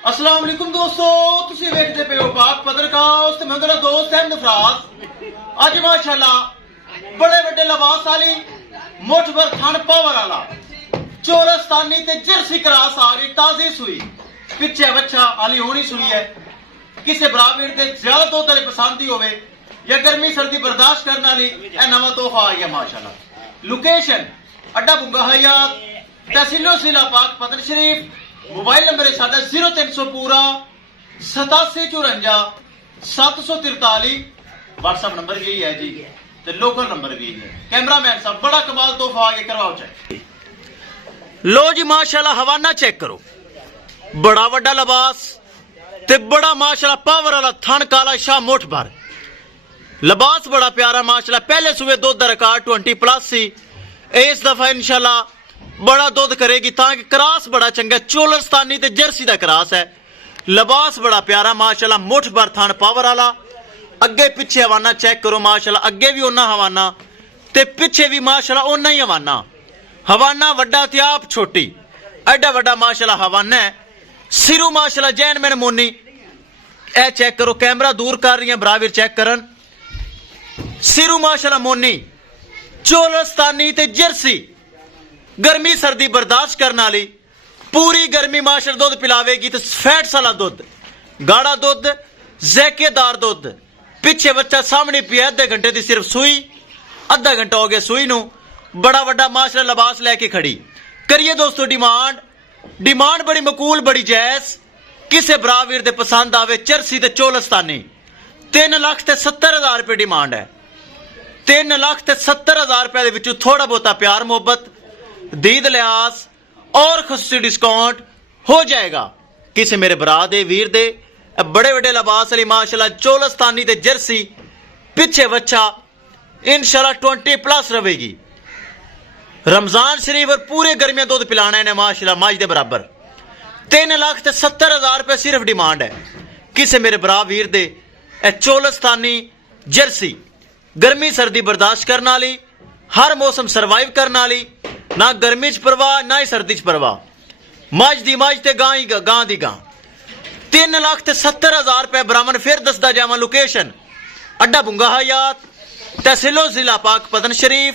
अस्सलाम वालेकुम दोस्तों, तुसी वेखदे पे हो पाक पत्रकार ते मैं तेरा दोस्त अहमद फराज। अज माशाल्लाह बड़े बड़े लिबास वाली मुठ भर थन पावर वाला चोरस्तानी ते जर्सी क्रास आ गई ताजी सुई पिछे बच्चा हाली होनी सुई है। किसे बराबर दे ज्यादा तो तेरे पसंद ही होवे या गर्मी सर्दी बर्दाश्त करने वाली ए नवा तोहफा आ गया माशाल्लाह। लोकेशन अड्डा बुंगा हयात तहसीलो जिला पाक पतन शरीफ। मोबाइल नंबर है साडा 0300 पूरा 8754 743। व्हाट्सएप नंबर भी यही है जी ते लोकल नंबर भी है। कैमरामैन साहब बड़ा कमाल तोहफा आगे करवाओ चाहिए। लो जी माशाल्लाह हवाना चेक करो, बड़ा वड्डा लिबास ते बड़ा माशाल्लाह पावर वाला थन काला शाह मुठ भर लिबास बड़ा प्यारा माशाल्लाह। पहले सुबह दुध का रिकॉर्ड 20+ सी, इस दफा इंशाल्लाह बड़ा दुध करेगी ताकि क्रास बड़ा चंगा चोलस्तानी ते जर्सी का क्रास है। लिबास बड़ा प्यारा माशाल्लाह, मुठ भर थन पावर वाला। अगे पिछे हवाना चेक करो माशाल्लाह, अगे भी ओना हवाना ते पिछे भी माशाल्लाह ओना ही हवाना। हवाना वड्डा ते आप छोटी एडा वड्डा माशाल्लाह हवाना है। सिरू माशाल्लाह जैन मैन मोनी ए चेक करो, कैमरा दूर कर रही है बराबर चेक करन। सिरू माशाल्लाह मोनी चोलस्तानी ते जर्सी गर्मी सर्दी बर्दाश्त करने वाली पूरी गर्मी माशाल्लाह दुध पिलावेगी तो फैट्स वाला दुध गाढ़ा दुध जैकेदार दुध। पिछे बच्चा सामने पिया आधे घंटे की सिर्फ सुई, आधा घंटा हो गया सुई नू। बड़ा वड्डा माशाल्लाह लिबास लैके खड़ी करिए दोस्तों। डिमांड बड़ी मकूल बड़ी जायज। किसे बराबर दे पसंद आवे चरसी ते चोलस्तानी 3,70,000 रुपये डिमांड है। 3,70,000 रुपये दे विचों थोड़ा बहुता प्यार मोहब्बत दीद लिहाज और खसूसी डिस्काउंट हो जाएगा। किसी मेरे भरा दे वीर दे बड़े बड़े लिबास वाली माशाल्लाह चोलस्तानी ते जर्सी पिछे बच्चा इंशाल्लाह 20+ रहेगी। रमजान शरीफ और पूरे गर्मियां दुध पिलाना है माशाल्लाह मज दे बराबर। 3,70,000 रुपये सिर्फ डिमांड है। किसी मेरे भरा वीर दे चोलस्तानी जर्सी गर्मी सर्दी बर्दाश्त करने वाली, हर मौसम सर्वाइव करने वाली, ना गर्मी च परवाह ना ही सर्दी च परवाह। मज दी मज ते गां दी गां। 3,70,000 रुपये बरामन। फिर दसदा जावा लोकेशन अड्डा बुंगा हयात तहसीलो जिला पाक पतन शरीफ।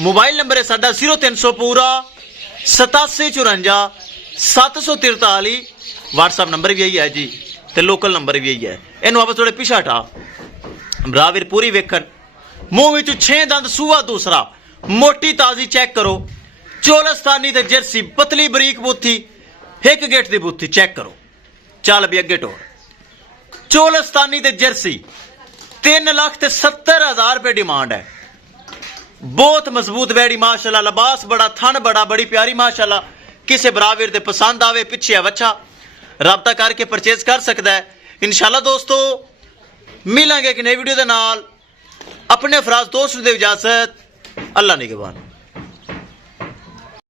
मोबाइल नंबर है साडा 0300 पूरा 8754 743। व्हाट्सएप नंबर भी यही है जी ते लोकल नंबर भी यही है। इनू आप थोड़े पिछा हटा बराबर पूरी वेखन। मुंह विच 6 दंद सूआ दूसरा मोटी ताजी चेक करो। चोलस्तानी ते जर्सी पतली बरीक बूथी एक गेट दी बूथी चेक करो। चल भी अगे टोर चोलस्तानी ते जर्सी 3,70,000 रुपये डिमांड है। बहुत मजबूत बैड़ी माशाल्लाह, लिबास बड़ा थन बड़ा बड़ी प्यारी माशाल्लाह। किसे बराबर दे पसंद आवे पिछे बच्चा राबता करके परचेज कर सकता है इंशाल्लाह। दोस्तों मिलेंगे एक नई वीडियो के नाल। अपने फराज दोस्त दे इजाजत। अल्लाह निगहबान।